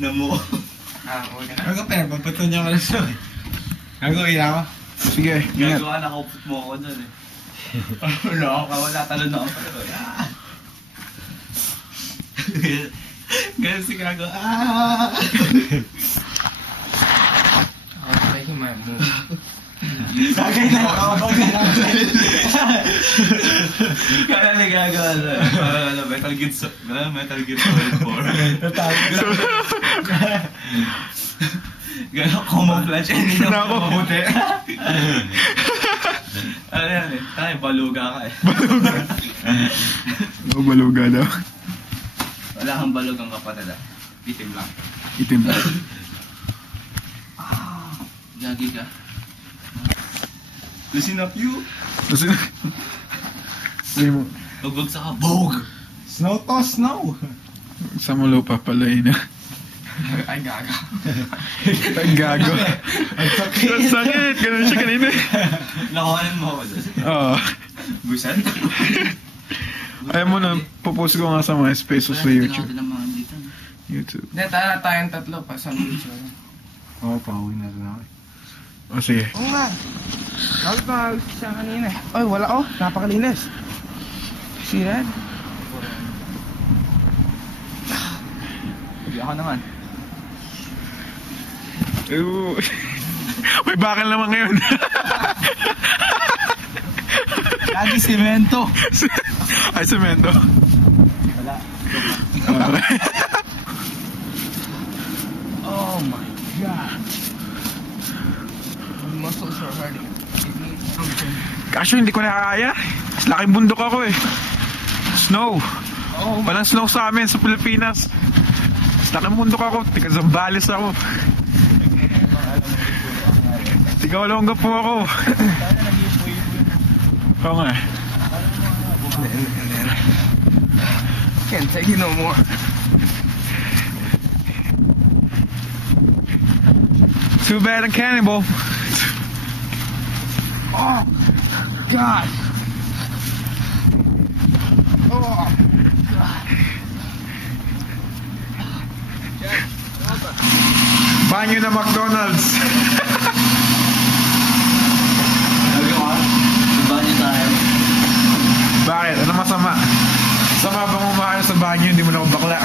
Namuo. Okay na. Gago, pero papato niya ka na siya. Gago, kaya ako. Sige, ingat. Gagawa, nakaupot mo ako dun eh. Ano ako, wala talon ako. Ganun si Gago. I'm making my move. Bagay na nakakabag na lang. Kaya nagagawa na. Parang ano, Metal Gear Solid 4. Gano'n camouflage, hindi na ako mabuti. Ano yan eh, tayo, baluga ka eh. Baluga daw. Wala kang balugang kapatid ah. Itim lang. Itim lang. Gagi ka. Listen up you. Sige mo. Huwag sa kabog. Snow to snow. Sa mulo pa pala yun. Ay, gaga. Ang gago. Ang sakit. Ang sakit. Ganun siya kanina. Nakuhanin mo ako dyan. Oo. Busan? Ayaw mo na, pupost ko nga sa mga spaces sa YouTube. YouTube. Hindi, tayong tatlo pa sa video. Oo, pauwi na rin ako. O sige. Oo nga. Nakit na siya kanina eh. Ay, wala oh. Napakalinis. See that? Hindi ako naman. Ew. May bakal naman ngayon. Lagi simento. Ay, semento. Wala. Oh my god. My muscles are hurting. It needs something. Kaso hindi ko nakakaya. Mas laking bundok ako eh. Snow. Oh, Walang snow sa amin sa Pilipinas. Mas laking bundok ako. Tiga Zambales ako. Tiga Olonga po ako. Oo nga. can't take it no more. Too bad on Cannibal. Oh, God. Oh, God. Banyo na McDonald's. Banyo tayo. Bakit? Ano masama? Sama bang umaano sa banyo? Hindi mo na ako bakla.